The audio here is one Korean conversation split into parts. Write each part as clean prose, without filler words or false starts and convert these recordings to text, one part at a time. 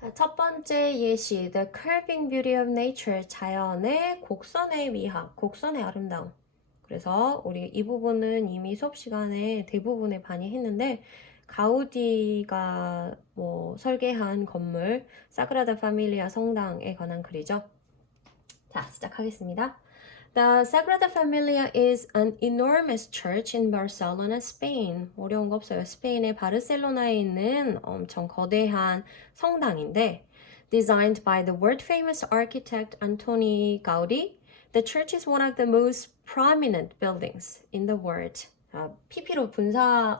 자, 첫 번째 예시, The curving beauty of nature, 자연의 곡선의 미학, 곡선의 아름다움. 그래서 우리 이 부분은 이미 수업 시간에 대부분에 많이 했는데 가우디가 설계한 건물 사그라다 파밀리아 성당에 관한 글이죠. 자, 시작하겠습니다. The Sagrada Familia is an enormous church in Barcelona, Spain. 어려운 거 없어요. 스페인의 바르셀로나에 있는 엄청 거대한 성당인데 designed by the world-famous architect Antoni Gaudi. The church is one of the most prominent buildings in the world. PP로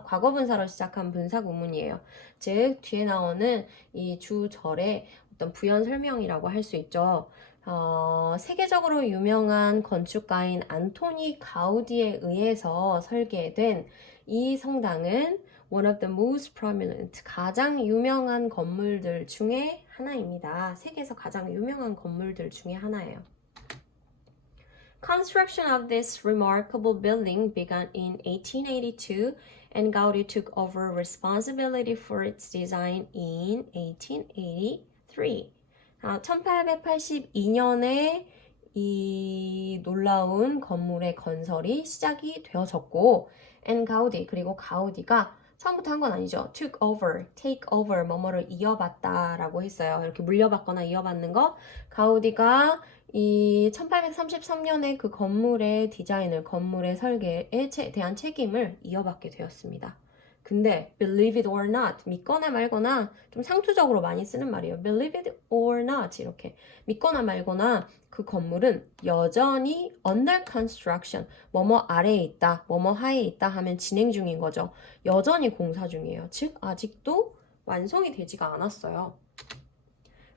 과거 분사로 시작한 분사 구문이에요. 즉, 뒤에 나오는 이 주절의 어떤 부연 설명이라고 할 수 있죠. 세계적으로 유명한 건축가인 안토니 가우디에 의해서 설계된 이 성당은 one of the most prominent, 가장 유명한 건물들 중에 하나입니다. 세계에서 가장 유명한 건물들 중에 하나예요. Construction of this remarkable building began in 1882 and Gaudi took over responsibility for its design in 1883. 1882년에 이 놀라운 건물의 건설이 시작이 되어졌고 and 가우디, 그리고 가우디가 처음부터 한 건 아니죠. took over, take over, 뭐뭐를 이어받다라고 했어요. 이렇게 물려받거나 이어받는 거. 가우디가 이 1833년에 그 건물의 디자인을, 건물의 설계에 대한 책임을 이어받게 되었습니다. 근데 believe it or not, 믿거나 말거나, 좀 상투적으로 많이 쓰는 말이에요. believe it or not, 이렇게 믿거나 말거나 그 건물은 여전히 under construction, 뭐뭐 아래에 있다, 뭐뭐 하에 있다 하면 진행 중인 거죠. 여전히 공사 중이에요. 즉 아직도 완성이 되지가 않았어요.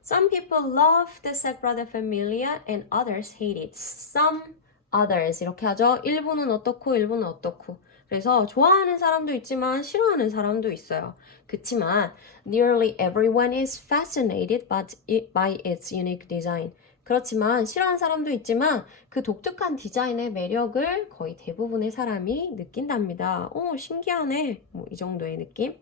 Some people love the Sagrada Familia and others hate it. Some others 이렇게 하죠. 일부는 어떻고 일부는 어떻고. 그래서 좋아하는 사람도 있지만 싫어하는 사람도 있어요. 그치만 nearly everyone is fascinated by its unique design. 그렇지만 싫어하는 사람도 있지만 그 독특한 디자인의 매력을 거의 대부분의 사람이 느낀답니다. 오, 신기하네. 이 정도의 느낌.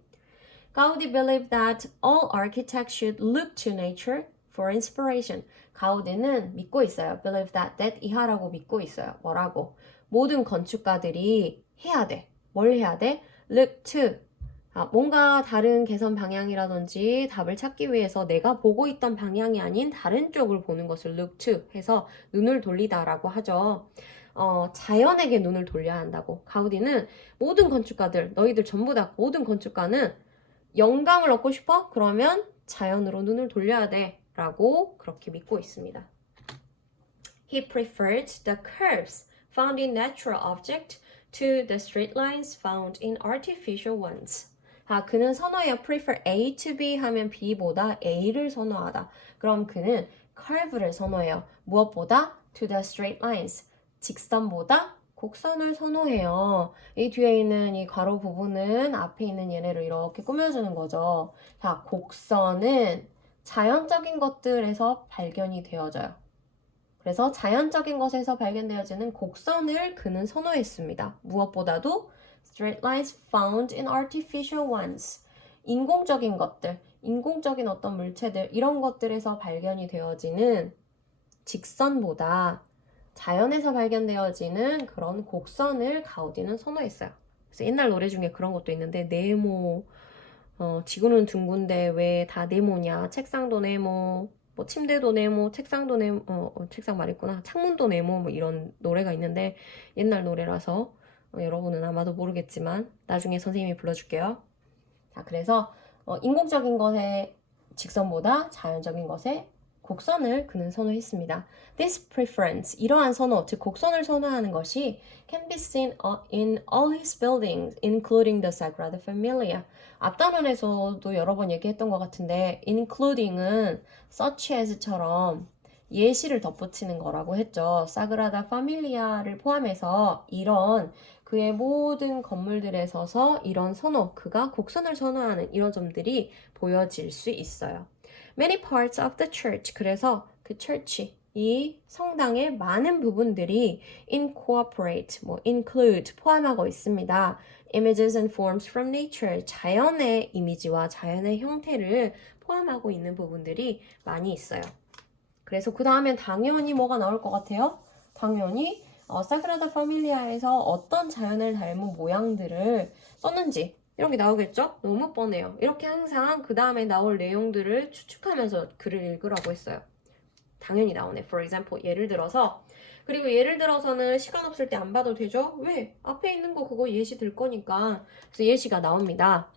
Gaudi believed that all architects should look to nature for inspiration. 가우디는 믿고 있어요. believe that 이하라고 믿고 있어요. 뭐라고? 모든 건축가들이 해야 돼. 뭘 해야 돼? look to. 뭔가 다른 개선 방향이라든지 답을 찾기 위해서 내가 보고 있던 방향이 아닌 다른 쪽을 보는 것을 look to 해서 눈을 돌리다라고 하죠. 자연에게 눈을 돌려야 한다고. 가우디는 모든 건축가들, 너희들 전부 다 모든 건축가는 영감을 얻고 싶어? 그러면 자연으로 눈을 돌려야 돼. 라고 그렇게 믿고 있습니다. He preferred the curves found in natural objects to the straight lines found in artificial ones. 그는 선호해요. prefer A to B 하면 B보다 A를 선호하다. 그럼 그는 curve를 선호해요. 무엇보다? to the straight lines. 직선보다 곡선을 선호해요. 이 뒤에 있는 이 가로 부분은 앞에 있는 얘네를 이렇게 꾸며주는 거죠. 자, 곡선은 자연적인 것들에서 발견이 되어져요. 그래서 자연적인 것에서 발견되어지는 곡선을 그는 선호했습니다. 무엇보다도 straight lines found in artificial ones. 인공적인 것들, 인공적인 어떤 물체들, 이런 것들에서 발견이 되어지는 직선보다 자연에서 발견되어지는 그런 곡선을 가우디는 선호했어요. 그래서 옛날 노래 중에 그런 것도 있는데 네모, 지구는 둥근데 왜 다 네모냐, 책상도 네모, 뭐 침대도 네모, 책상도 네모, 책상 말했구나, 창문도 네모, 뭐 이런 노래가 있는데 옛날 노래라서 여러분은 아마도 모르겠지만 나중에 선생님이 불러줄게요. 자, 그래서 인공적인 것의 직선보다 자연적인 것의 곡선을 그는 선호했습니다. This preference, 이러한 선호, 즉 곡선을 선호하는 것이 can be seen in all his buildings, including the Sagrada Familia. 앞단원에서도 여러 번 얘기했던 것 같은데 including은 such as처럼 예시를 덧붙이는 거라고 했죠. 사그라다 파밀리아를 포함해서 이런 그의 모든 건물들에 서서 이런 선호, 그가 곡선을 선호하는 이런 점들이 보여질 수 있어요. Many parts of the church, 그래서 그 church, 이 성당의 많은 부분들이 incorporate, include, 포함하고 있습니다. Images and forms from nature, 자연의 이미지와 자연의 형태를 포함하고 있는 부분들이 많이 있어요. 그래서 그 다음엔 당연히 뭐가 나올 것 같아요? 당연히 사그라다 파밀리아에서 어떤 자연을 닮은 모양들을 썼는지 이런 게 나오겠죠? 너무 뻔해요. 이렇게 항상 그 다음에 나올 내용들을 추측하면서 글을 읽으라고 했어요. 당연히 나오네. For example, 예를 들어서 그리고 예를 들어서는 시간 없을 때 안 봐도 되죠? 왜? 앞에 있는 거 그거 예시 들 거니까. 그래서 예시가 나옵니다.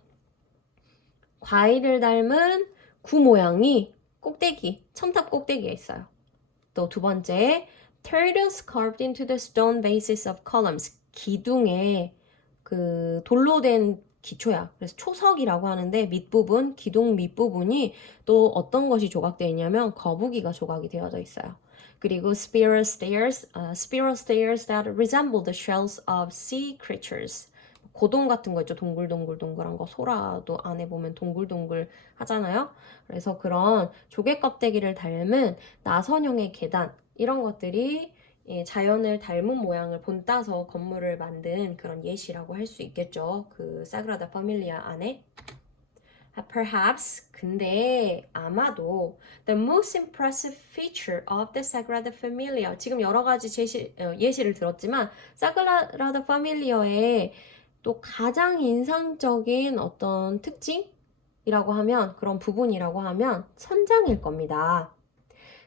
과일을 닮은 구 모양이 꼭대기, 첨탑 꼭대기에 있어요. 또 두 번째, turtles carved into the stone bases of columns. 기둥에 그 돌로 된 기초야. 그래서 초석이라고 하는데 밑부분, 기둥 밑부분이 또 어떤 것이 조각되어 있냐면 거북이가 조각이 되어져 있어요. 그리고 spiral stairs that resemble the shells of sea creatures. 고동 같은 거 있죠. 동글동글동글한 거. 소라도 안에 보면 동글동글 하잖아요. 그래서 그런 조개 껍데기를 닮은 나선형의 계단 이런 것들이 자연을 닮은 모양을 본따서 건물을 만든 그런 예시라고 할 수 있겠죠. 그 사그라다 파밀리아 안에. Perhaps, 근데 아마도 the most impressive feature of the Sagrada Familia. 지금 여러 가지 예시를 들었지만 사그라다 파밀리아의 또 가장 인상적인 어떤 특징이라고 하면 그런 부분이라고 하면 천장일 겁니다.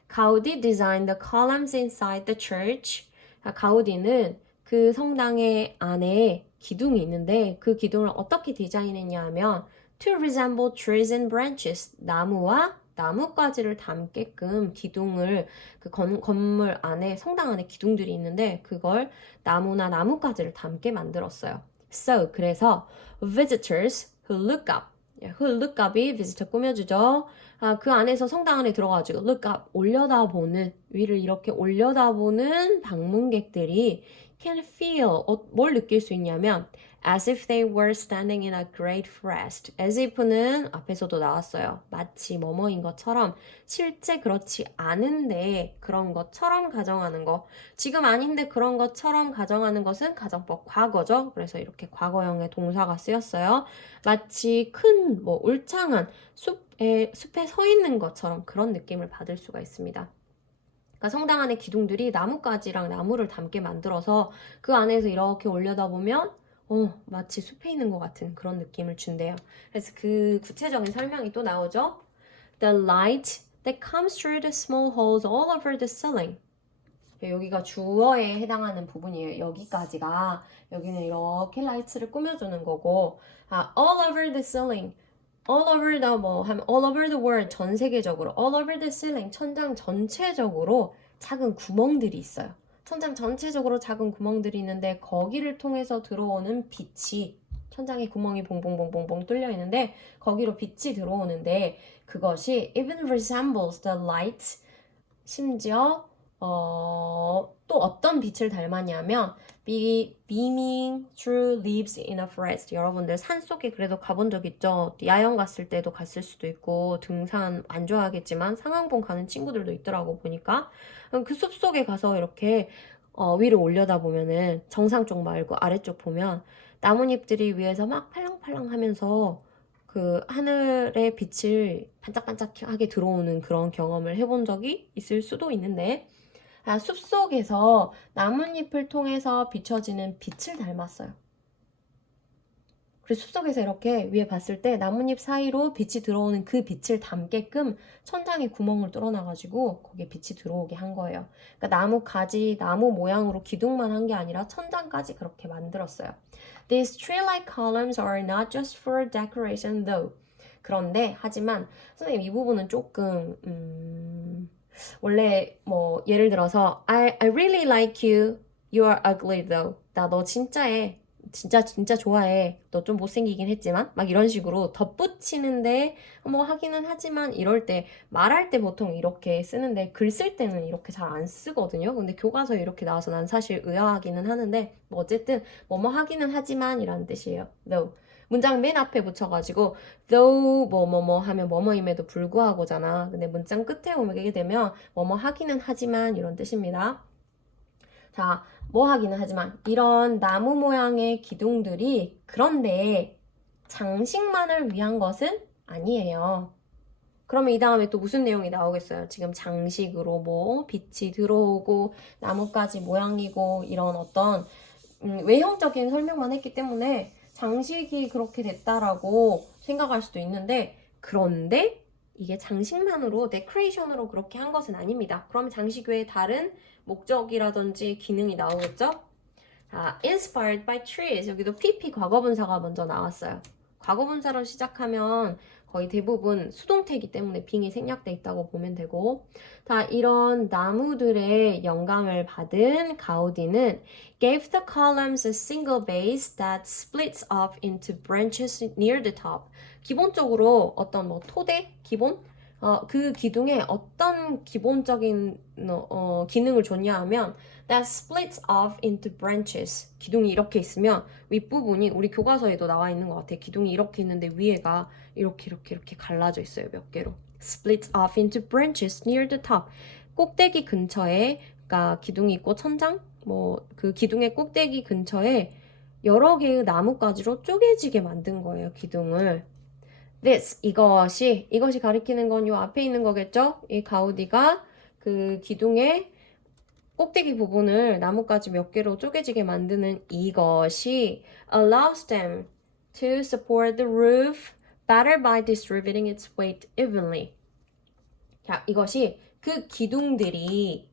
가우디 designed the columns inside the church. 가우디는 그 성당의 안에 기둥이 있는데 그 기둥을 어떻게 디자인했냐 하면 to resemble trees and branches. 나무와 나뭇가지를 담게끔 기둥을 그 건물 안에 성당 안에 기둥들이 있는데 그걸 나무나 나뭇가지를 담게 만들었어요. So 그래서 visitors who look up, who look up이 visitor 꾸며주죠. 그 안에서 성당 안에 들어가지고 look up 올려다보는 위를 이렇게 올려다보는 방문객들이 can feel 뭘 느낄 수 있냐면 as if they were standing in a great forest. as if는 앞에서도 나왔어요. 마치 뭐뭐인 것처럼 실제 그렇지 않은데 그런 것처럼 가정하는 거. 지금 아닌데 그런 것처럼 가정하는 것은 가정법 과거죠. 그래서 이렇게 과거형의 동사가 쓰였어요. 마치 큰 울창한 숲에 서 있는 것처럼 그런 느낌을 받을 수가 있습니다. 그러니까 성당 안에 기둥들이 나뭇가지랑 나무를 담게 만들어서 그 안에서 이렇게 올려다보면 마치 숲에 있는 것 같은 그런 느낌을 준대요. 그래서 그 구체적인 설명이 또 나오죠. The light that comes through the small holes all over the ceiling. 여기가 주어에 해당하는 부분이에요. 여기까지가. 여기는 이렇게 라이트를 꾸며주는 거고 all over the ceiling. all over the 하면 all over the world 전 세계적으로 all over the ceiling 천장 전체적으로 작은 구멍들이 있어요. 천장 전체적으로 작은 구멍들이 있는데 거기를 통해서 들어오는 빛이 천장에 구멍이 봉봉봉봉봉 뚫려 있는데 거기로 빛이 들어오는데 그것이 even resembles the light 심지어 또 어떤 빛을 닮았냐면 beaming through leaves in a forest. 여러분들 산속에 그래도 가본 적 있죠? 야영 갔을 때도 갔을 수도 있고 등산 안 좋아하겠지만 상황봉 가는 친구들도 있더라고 보니까 그 숲속에 가서 이렇게 위를 올려다보면은 정상 쪽 말고 아래쪽 보면 나뭇잎들이 위에서 막 팔랑팔랑 하면서 그 하늘의 빛을 반짝반짝하게 들어오는 그런 경험을 해본 적이 있을 수도 있는데 숲속에서 나뭇잎을 통해서 비춰지는 빛을 닮았어요. 그래서 숲속에서 이렇게 위에 봤을 때 나뭇잎 사이로 빛이 들어오는 그 빛을 담게끔 천장에 구멍을 뚫어놔가지고 거기에 빛이 들어오게 한 거예요. 그러니까 나무 가지, 나무 모양으로 기둥만 한 게 아니라 천장까지 그렇게 만들었어요. These tree-like columns are not just for decoration though. 그런데 하지만 선생님 이 부분은 조금 원래 예를 들어서 I really like you. You are ugly though. 나 너 진짜해. 진짜 좋아해. 너 좀 못생기긴 했지만 막 이런 식으로 덧붙이는데 하기는 하지만 이럴 때 말할 때 보통 이렇게 쓰는데 글 쓸 때는 이렇게 잘 안 쓰거든요. 근데 교과서에 이렇게 나와서 난 사실 의아하기는 하는데 어쨌든 뭐뭐 하기는 하지만 이라는 뜻이에요. though. 문장 맨 앞에 붙여가지고 though 뭐뭐뭐 하면 뭐뭐임에도 불구하고잖아. 근데 문장 끝에 오게 되면 뭐뭐 하기는 하지만 이런 뜻입니다. 자, 뭐 하기는 하지만 이런 나무 모양의 기둥들이 그런데 장식만을 위한 것은 아니에요. 그러면 이 다음에 또 무슨 내용이 나오겠어요? 지금 장식으로 뭐 빛이 들어오고 나뭇가지 모양이고 이런 어떤 외형적인 설명만 했기 때문에 장식이 그렇게 됐다라고 생각할 수도 있는데 그런데 이게 장식만으로 데코레이션으로 그렇게 한 것은 아닙니다. 그럼 장식 외에 다른 목적이라든지 기능이 나오겠죠? 자, inspired by trees. 여기도 PP 과거분사가 먼저 나왔어요. 과거분사로 시작하면 거의 대부분 수동태이기 때문에 빙이 생략돼 있다고 보면 되고 자, 이런 나무들의 영감을 받은 가우디는 gave the columns a single base that splits off into branches near the top. 기본적으로 어떤 뭐 토대? 기본? 그 기둥에 어떤 기본적인 기능을 줬냐 하면 that splits off into branches. 기둥이 이렇게 있으면 윗부분이 우리 교과서에도 나와 있는 것 같아. 기둥이 이렇게 있는데 위에가 이렇게 갈라져 있어요. 몇 개로. splits off into branches near the top. 꼭대기 근처에 그러니까 기둥이 있고 천장 뭐 그 기둥의 꼭대기 근처에 여러 개의 나뭇가지로 쪼개지게 만든 거예요. 기둥을. 이것이 가리키는 건 요 앞에 있는 거겠죠? 이 가우디가 그 기둥의 꼭대기 부분을 나뭇가지 몇 개로 쪼개지게 만드는 이것이 allows them to support the roof better by distributing its weight evenly. 자, 이것이 그 기둥들이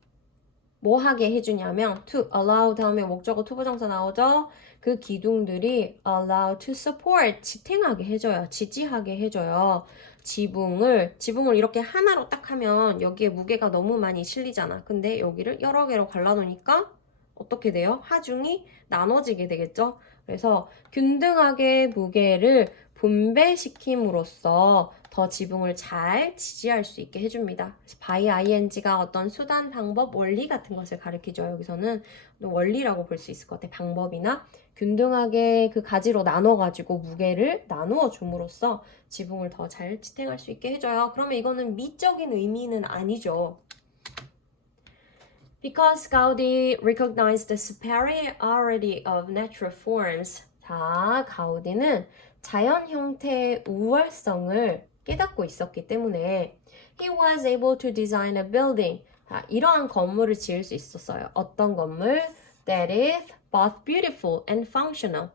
뭐 하게 해주냐면 to allow 다음에 목적어 투부정사 나오죠? 그 기둥들이 allow to support 지탱하게 해줘요. 지지하게 해줘요. 지붕을 이렇게 하나로 딱 하면 여기에 무게가 너무 많이 실리잖아. 근데 여기를 여러 개로 갈라놓으니까 어떻게 돼요? 하중이 나눠지게 되겠죠? 그래서 균등하게 무게를 분배시킴으로써 더 지붕을 잘 지지할 수 있게 해줍니다. by ing가 어떤 수단, 방법, 원리 같은 것을 가리키죠. 여기서는 원리라고 볼 수 있을 것 같아요. 방법이나 균등하게 그 가지로 나눠가지고 무게를 나누어 줌으로써 지붕을 더 잘 지탱할 수 있게 해줘요. 그러면 이거는 미적인 의미는 아니죠. Because Gaudi recognized the superiority of natural forms. 자, 가우디는 자연 형태의 우월성을 깨닫고 있었기 때문에 he was able to design a building. 자, 이러한 건물을 지을 수 있었어요. 어떤 건물? That is both beautiful and functional.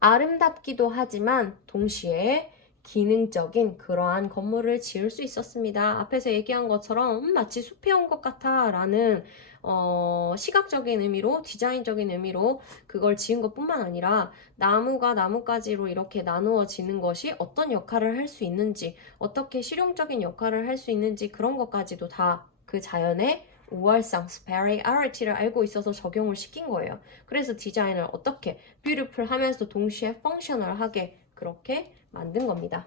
아름답기도 하지만 동시에 기능적인 그러한 건물을 지을 수 있었습니다. 앞에서 얘기한 것처럼 마치 숲에 온 것 같아 라는 시각적인 의미로 디자인적인 의미로 그걸 지은 것뿐만 아니라 나무가 나뭇가지로 이렇게 나누어지는 것이 어떤 역할을 할 수 있는지 어떻게 실용적인 역할을 할 수 있는지 그런 것까지도 다 그 자연의 우월성, superiority를 알고 있어서 적용을 시킨 거예요. 그래서 디자인을 어떻게 beautiful 하면서 동시에 functional하게 그렇게 만든 겁니다.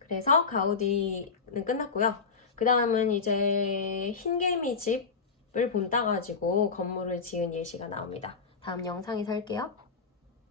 그래서 가우디는 끝났고요. 그 다음은 이제 흰개미 집을 본따 가지고 건물을 지은 예시가 나옵니다. 다음 영상에서 할게요.